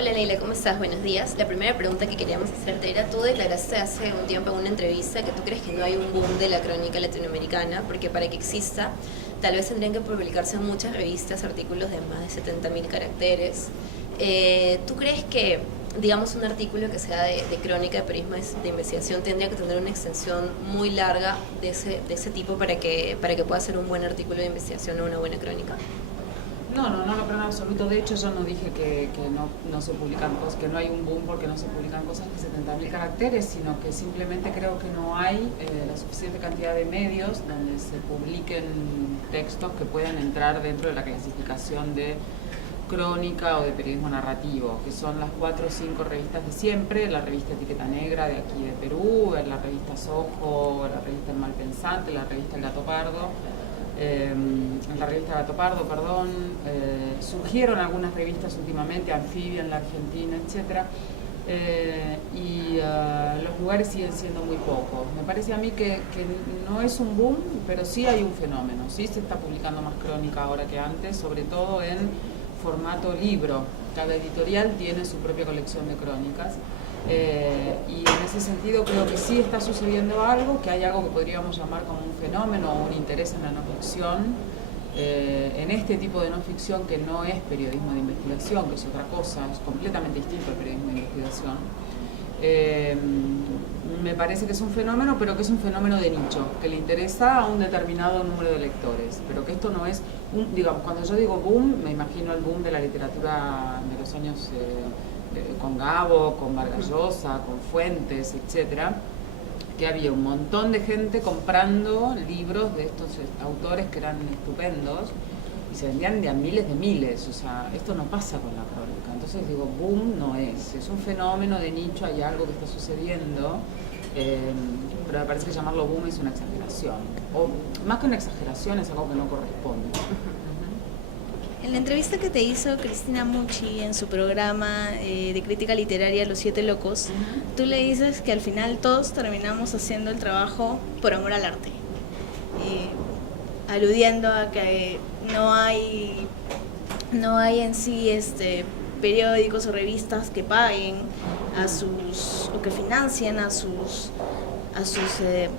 Hola Leila, ¿cómo estás? Buenos días. La primera pregunta que queríamos hacerte era, tú declaraste hace un tiempo en una entrevista que tú crees que no hay un boom de la crónica latinoamericana, porque para que exista, tal vez tendrían que publicarse en muchas revistas artículos de más de 70.000 caracteres. ¿Tú crees que, digamos, un artículo que sea de crónica, de periodismo de investigación, tendría que tener una extensión muy larga de ese tipo para que pueda ser un buen artículo de investigación o una buena crónica? No lo creo en absoluto. De hecho, yo no dije que no se publican cosas, que no hay un boom porque no se publican cosas de 70.000 caracteres, sino que simplemente creo que no hay la suficiente cantidad de medios donde se publiquen textos que puedan entrar dentro de la clasificación de crónica o de periodismo narrativo, que son las 4 o 5 revistas de siempre: la revista Etiqueta Negra de aquí de Perú, la revista Sojo, la revista El Malpensante, la revista El Gato Pardo. En la revista Gato Pardo, surgieron algunas revistas últimamente, Anfibia en la Argentina, etc. Los lugares siguen siendo muy pocos. Me parece a mí que no es un boom, pero sí hay un fenómeno. Sí se está publicando más crónica ahora que antes, sobre todo en formato libro. Cada editorial tiene su propia colección de crónicas. Y en ese sentido creo que sí está sucediendo algo, que hay algo que podríamos llamar como un fenómeno o un interés en la no ficción, en este tipo de no ficción que no es periodismo de investigación, que es otra cosa, es completamente distinto al periodismo de investigación. Me parece que es un fenómeno, pero que es un fenómeno de nicho, que le interesa a un determinado número de lectores, pero que esto no es digamos, cuando yo digo boom, me imagino el boom de la literatura de los años con Gabo, con Vargas Llosa, con Fuentes, etcétera, que había un montón de gente comprando libros de estos autores que eran estupendos y se vendían de a miles de miles. O sea, esto no pasa con la crónica. Entonces digo, boom no es un fenómeno de nicho, hay algo que está sucediendo, pero me parece que llamarlo boom es una exageración, o más que una exageración es algo que no corresponde. En la entrevista que te hizo Cristina Mucci en su programa de crítica literaria Los Siete Locos, tú le dices que al final todos terminamos haciendo el trabajo por amor al arte, aludiendo a que no hay en sí periódicos o revistas que paguen o que financien a sus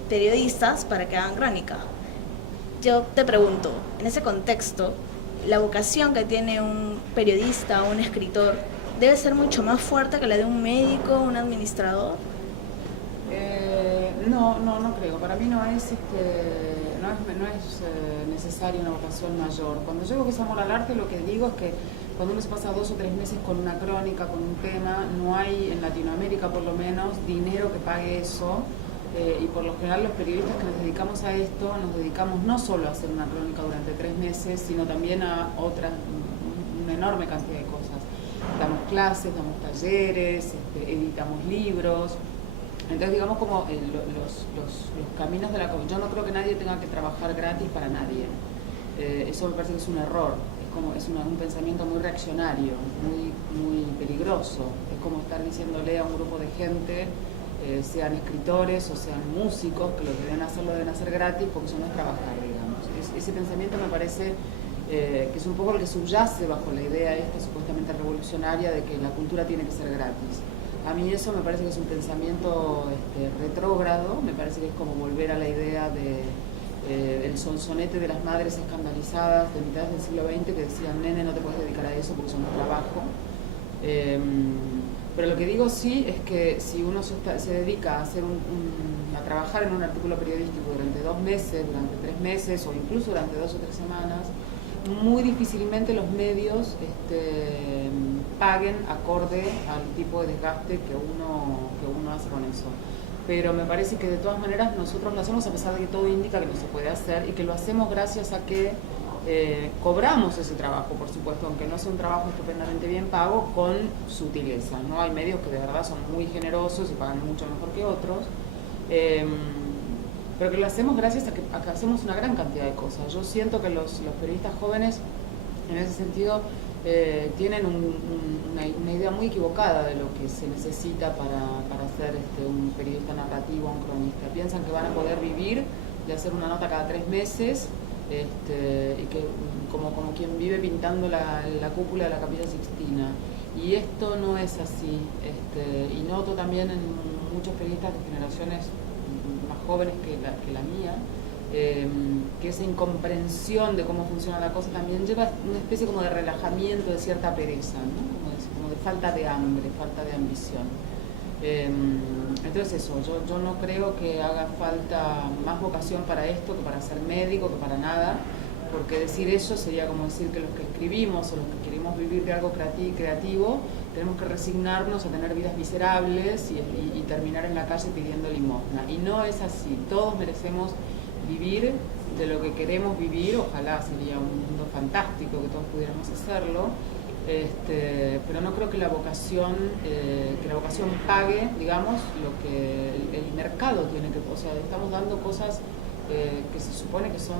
periodistas para que hagan crónica. Yo te pregunto, en ese contexto, la vocación que tiene un periodista o un escritor debe ser mucho más fuerte que la de un médico o un administrador. No creo. Para mí no es necesaria una vocación mayor. Cuando yo digo que es amor al arte, lo que digo es que cuando uno se pasa 2 o 3 meses con una crónica, con un tema, no hay, en Latinoamérica por lo menos, dinero que pague eso. Y por lo general los periodistas que nos dedicamos a esto, nos dedicamos no solo a hacer una crónica durante 3 meses, sino también a una enorme cantidad de cosas. Damos clases, damos talleres, editamos libros. Entonces digamos como los caminos de la... Yo no creo que nadie tenga que trabajar gratis para nadie. Eso me parece que es un error. Es un pensamiento muy reaccionario, muy peligroso. Es como estar diciéndole a un grupo de gente, sean escritores o sean músicos, que lo que deben hacer gratis, porque eso no es trabajar, digamos. Ese pensamiento me parece que es un poco lo que subyace bajo la idea esta supuestamente revolucionaria de que la cultura tiene que ser gratis. A mí eso me parece que es un pensamiento retrógrado, me parece que es como volver a la idea el sonsonete de las madres escandalizadas de mitad del siglo XX que decían, nene, no te puedes dedicar a eso porque eso no es trabajo. Pero lo que digo sí es que si uno se dedica a trabajar en un artículo periodístico durante 2 meses, durante 3 meses o incluso durante 2 o 3 semanas, muy difícilmente los medios paguen acorde al tipo de desgaste que uno hace con eso. Pero me parece que de todas maneras nosotros lo hacemos a pesar de que todo indica que no se puede hacer y que lo hacemos gracias a que cobramos ese trabajo, por supuesto, aunque no sea un trabajo estupendamente bien pago, con sutileza, ¿no? Hay medios que de verdad son muy generosos y pagan mucho mejor que otros, pero que lo hacemos gracias a que hacemos una gran cantidad de cosas. Yo siento que los periodistas jóvenes, en ese sentido, tienen una idea muy equivocada de lo que se necesita para ser un periodista narrativo, un cronista. Piensan que van a poder vivir de hacer una nota cada 3 meses, y que como quien vive pintando la cúpula de la Capilla Sixtina. Y esto no es así. Y noto también en muchos periodistas de generaciones más jóvenes que la mía, que esa incomprensión de cómo funciona la cosa también lleva una especie como de relajamiento, de cierta pereza, ¿no? Como de falta de hambre, falta de ambición. Entonces eso, yo no creo que haga falta más vocación para esto que para ser médico, que para nada, porque decir eso sería como decir que los que escribimos o los que queremos vivir de algo creativo tenemos que resignarnos a tener vidas miserables y terminar en la calle pidiendo limosna. Y no es así, todos merecemos vivir de lo que queremos vivir, ojalá sería un mundo fantástico que todos pudiéramos hacerlo, pero no creo que la vocación pague, digamos, lo que el mercado tiene que, o sea, estamos dando cosas que se supone que son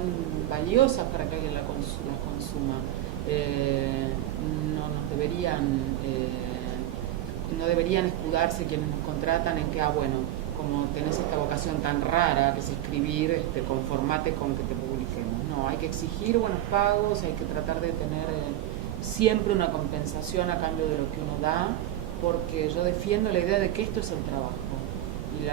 valiosas para que alguien las consuma. No deberían escudarse quienes nos contratan en que, bueno, como tenés esta vocación tan rara que es escribir, conformate con que te publiquemos. No, hay que exigir buenos pagos, hay que tratar de tener siempre una compensación a cambio de lo que uno da, porque yo defiendo la idea de que esto es el trabajo. Y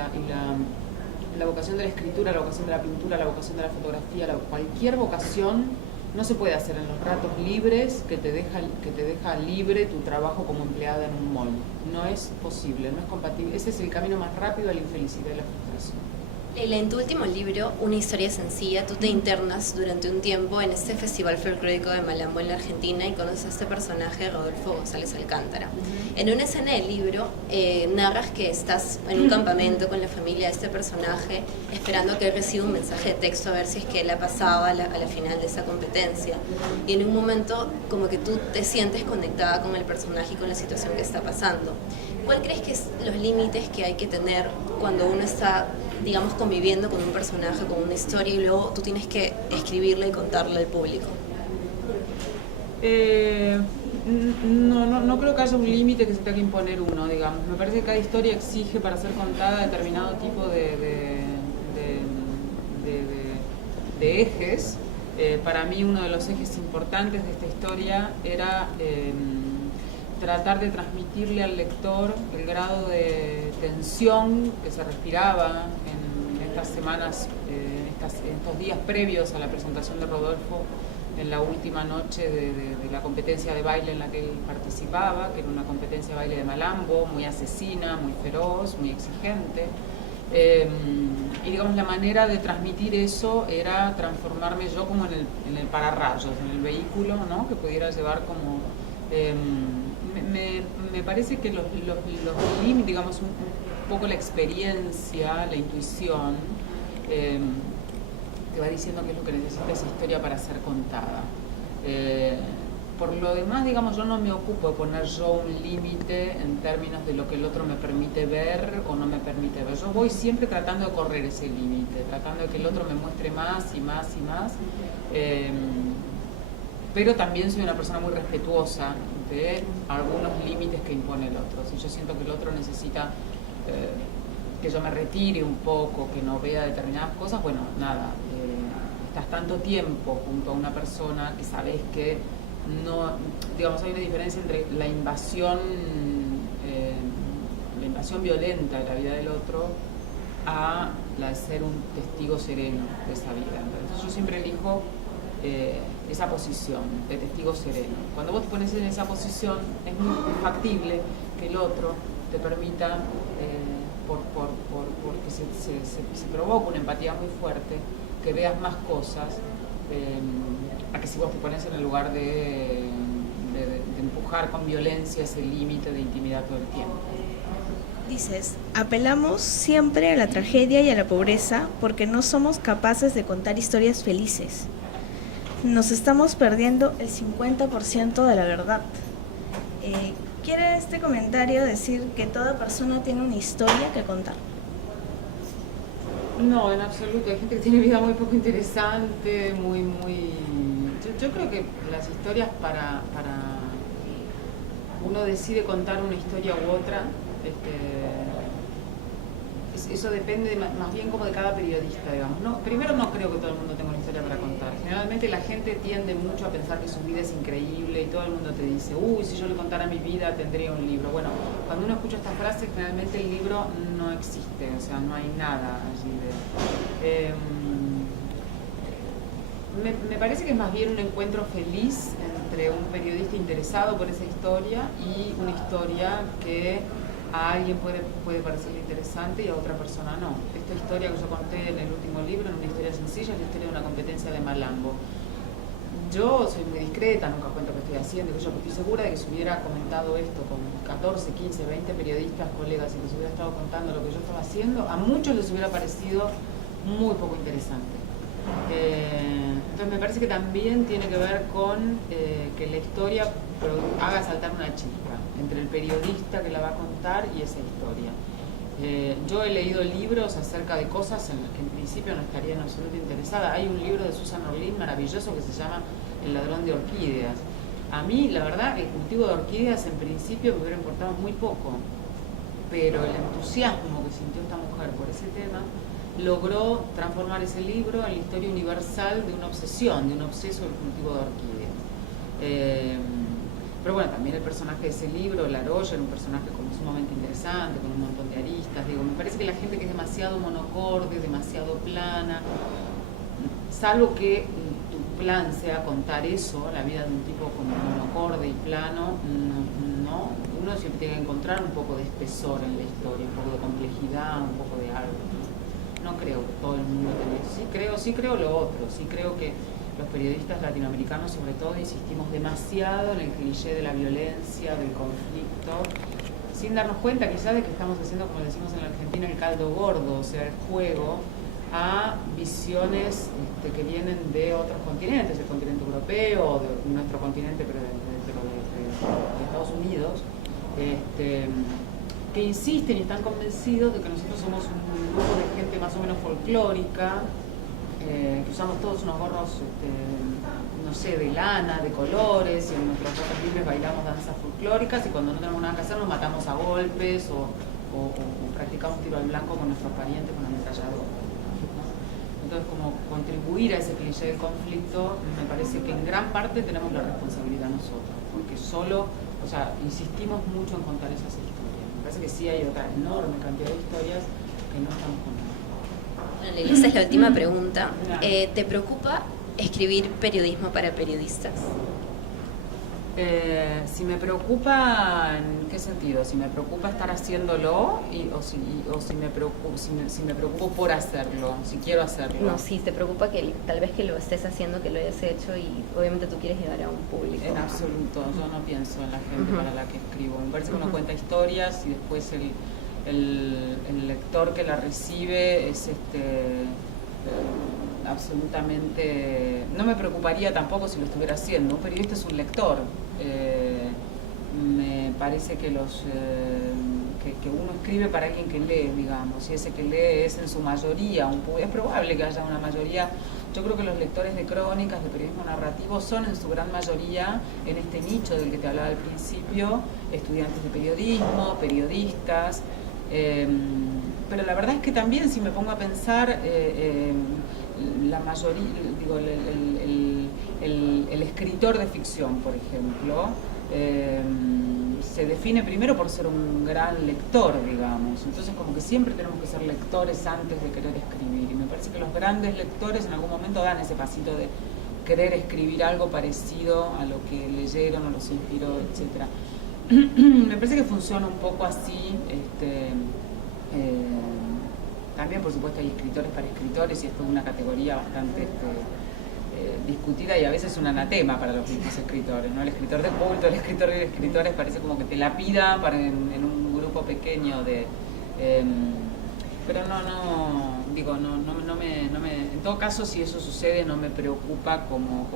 la vocación de la escritura, la vocación de la pintura, la vocación de la fotografía, cualquier vocación no se puede hacer en los ratos libres que te deja libre tu trabajo como empleada en un mall. No es posible, no es compatible. Ese es el camino más rápido a la infelicidad y la frustración. En tu último libro, Una historia sencilla, tú te internas durante un tiempo en este festival folclórico de Malambo en la Argentina y conoces a este personaje, Rodolfo González Alcántara. En una escena del libro narras que estás en un campamento con la familia de este personaje esperando a que él reciba un mensaje de texto a ver si es que él ha pasado a la final de esa competencia. Y en un momento como que tú te sientes conectada con el personaje y con la situación que está pasando. ¿Cuál crees que es los límites que hay que tener cuando uno está, digamos, conviviendo con un personaje, con una historia y luego tú tienes que escribirla y contarla al público? No creo que haya un límite que se tenga que imponer uno, digamos. Me parece que cada historia exige para ser contada determinado tipo de ejes. Para mí uno de los ejes importantes de esta historia era tratar de transmitirle al lector el grado de tensión que se respiraba en estas semanas, en estos días previos a la presentación de Rodolfo en la última noche de la competencia de baile en la que él participaba, que era una competencia de baile de Malambo, muy asesina, muy feroz, muy exigente. Y digamos, la manera de transmitir eso era transformarme yo como en el pararrayos, en el vehículo, ¿no? Que pudiera llevar como... me parece que los límites, digamos, un poco la experiencia, la intuición, te va diciendo qué es lo que necesita esa historia para ser contada. Por lo demás, digamos, yo no me ocupo de poner yo un límite en términos de lo que el otro me permite ver o no me permite ver. Yo voy siempre tratando de correr ese límite, tratando de que el otro me muestre más y más y más. Pero también soy una persona muy respetuosa de algunos límites que impone el otro. Si yo siento que el otro necesita que yo me retire un poco, que no vea determinadas cosas, bueno, nada, estás tanto tiempo junto a una persona que sabes que no, digamos, hay una diferencia entre la invasión violenta de la vida del otro a la de ser un testigo sereno de esa vida. Entonces yo siempre elijo esa posición de testigo sereno. Cuando vos te pones en esa posición es muy factible que el otro te permita, porque se provoca una empatía muy fuerte, que veas más cosas, a que si vos te pones en el lugar de empujar con violencia ese límite de intimidad todo el tiempo. Dices, apelamos siempre a la tragedia y a la pobreza porque no somos capaces de contar historias felices. Nos estamos perdiendo el 50% de la verdad. ¿Quiere este comentario decir que toda persona tiene una historia que contar? No, en absoluto. Hay gente que tiene vida muy poco interesante, muy... Yo creo que las historias para uno decide contar una historia u otra, eso depende más bien como de cada periodista, digamos. No, primero, no creo que todo el mundo tenga una historia para contar. Generalmente la gente tiende mucho a pensar que su vida es increíble y todo el mundo te dice, uy, si yo le contara mi vida tendría un libro. Bueno, cuando uno escucha esta frase, generalmente el libro no existe, o sea, no hay nada allí de... Me parece que es más bien un encuentro feliz entre un periodista interesado por esa historia y una historia que a alguien puede parecerle interesante y a otra persona no. Esta historia que yo conté en el último libro, en una historia sencilla, es la historia de una competencia de Malambo. Yo soy muy discreta, nunca cuento qué estoy haciendo, yo estoy segura de que si hubiera comentado esto con 14, 15, 20 periodistas, colegas, y les hubiera estado contando lo que yo estaba haciendo, a muchos les hubiera parecido muy poco interesante. Entonces me parece que también tiene que ver con que la historia haga saltar una chispa entre el periodista que la va a contar y esa historia. Yo he leído libros acerca de cosas en las que en principio no estaría en absoluto interesada. Hay un libro de Susan Orlean maravilloso que se llama El ladrón de orquídeas. A mí, la verdad, el cultivo de orquídeas en principio me hubiera importado muy poco, pero el entusiasmo que sintió esta mujer por ese tema logró transformar ese libro en la historia universal de una obsesión, de un obseso del cultivo de orquídeas. Pero bueno, también el personaje de ese libro, Laroya, era un personaje como sumamente interesante, con un montón de aristas. Digo, me parece que la gente que es demasiado monocorde, demasiado plana, salvo que tu plan sea contar eso, la vida de un tipo como monocorde y plano, no, uno siempre tiene que encontrar un poco de espesor en la historia, un poco de complejidad, un poco de algo. No creo que todo el mundo tenga eso. Sí creo lo otro, sí creo que los periodistas latinoamericanos sobre todo insistimos demasiado en el cliché de la violencia, del conflicto, sin darnos cuenta quizás de que estamos haciendo, como decimos en la Argentina, el caldo gordo, o sea, el juego a visiones que vienen de otros continentes, el continente europeo, de nuestro continente, pero de Estados Unidos, que insisten y están convencidos de que nosotros somos un grupo de gente más o menos folclórica, que usamos todos unos gorros, no sé, de lana, de colores, y en nuestros ratos libres bailamos danzas folclóricas, y cuando no tenemos nada que hacer nos matamos a golpes o practicamos tiro al blanco con nuestros parientes con ametralladora, ¿no? Entonces, como contribuir a ese cliché del conflicto, me parece que en gran parte tenemos la responsabilidad nosotros, porque solo, o sea, insistimos mucho en contar esas historias. Me parece que sí hay otra enorme cantidad de historias que no estamos contando. Esa es la última pregunta. ¿Te preocupa escribir periodismo para periodistas? Si me preocupa, ¿en qué sentido? Si me preocupa estar haciéndolo o si me preocupo por hacerlo, si quiero hacerlo. No, si te preocupa que tal vez que lo estés haciendo, que lo hayas hecho y obviamente tú quieres llegar a un público. En absoluto, yo no pienso en la gente para la que escribo. Me parece que uno cuenta historias y después el lector que la recibe es absolutamente... No me preocuparía tampoco si lo estuviera haciendo. Un periodista es un lector. Me parece que que uno escribe para alguien que lee, digamos, y ese que lee es en su mayoría, es probable que haya una mayoría. Yo creo que los lectores de crónicas, de periodismo narrativo, son en su gran mayoría, en este nicho del que te hablaba al principio, estudiantes de periodismo, periodistas. Pero la verdad es que también, si me pongo a pensar, la mayoría, digo, el escritor de ficción, por ejemplo, se define primero por ser un gran lector, digamos. Entonces, como que siempre tenemos que ser lectores antes de querer escribir. Y me parece que los grandes lectores en algún momento dan ese pasito de querer escribir algo parecido a lo que leyeron o los inspiró, etc. Me parece que funciona un poco así. También, por supuesto, hay escritores para escritores, y esto es una categoría bastante discutida y a veces un anatema para los mismos escritores, ¿no? El escritor de culto, el escritor de escritores parece como que te la pida en un grupo pequeño de... pero no me, en todo caso, si eso sucede, no me preocupa como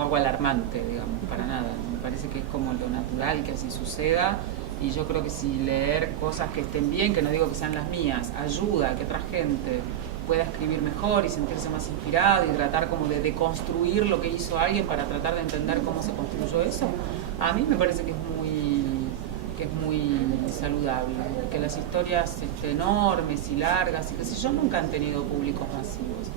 algo alarmante, digamos, para nada. Me parece que es como lo natural que así suceda. Y yo creo que si leer cosas que estén bien, que no digo que sean las mías, ayuda a que otra gente pueda escribir mejor y sentirse más inspirado y tratar como de deconstruir lo que hizo alguien para tratar de entender cómo se construyó eso, a mí me parece que que es muy saludable, que las historias enormes y largas y qué sé yo nunca han tenido públicos masivos,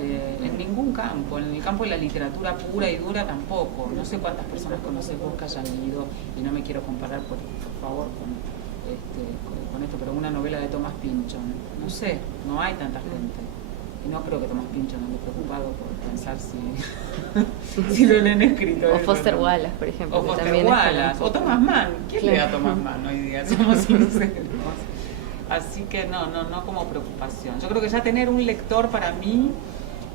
en ningún campo, en el campo de la literatura pura y dura tampoco. No sé cuántas personas conoces vos que hayan leído, y no me quiero comparar por favor con esto, pero una novela de Thomas Pynchon, no sé, no hay tanta gente. Y no creo que Thomas Pynchon ande preocupado por pensar si lo han escrito. O Foster Wallace, por ejemplo. O Foster Wallace, o Thomas Mann. ¿Quién lee a Thomas Mann hoy día? Somos sinceros. Así que no como preocupación. Yo creo que ya tener un lector para mí,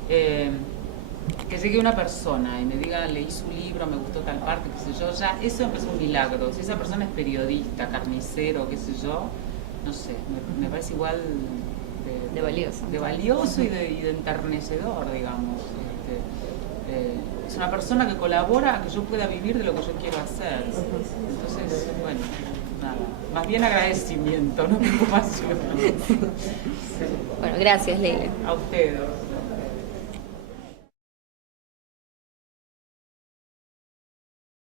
que llegue una persona y me diga, leí su libro, me gustó tal parte, qué sé yo, ya eso es un milagro. Si esa persona es periodista, carnicero, qué sé yo, no sé, me parece igual de valioso y de enternecedor, digamos. Es una persona que colabora a que yo pueda vivir de lo que yo quiero hacer. Entonces, bueno, nada, más bien agradecimiento, no preocupación. Bueno, gracias, Leila. A ustedes.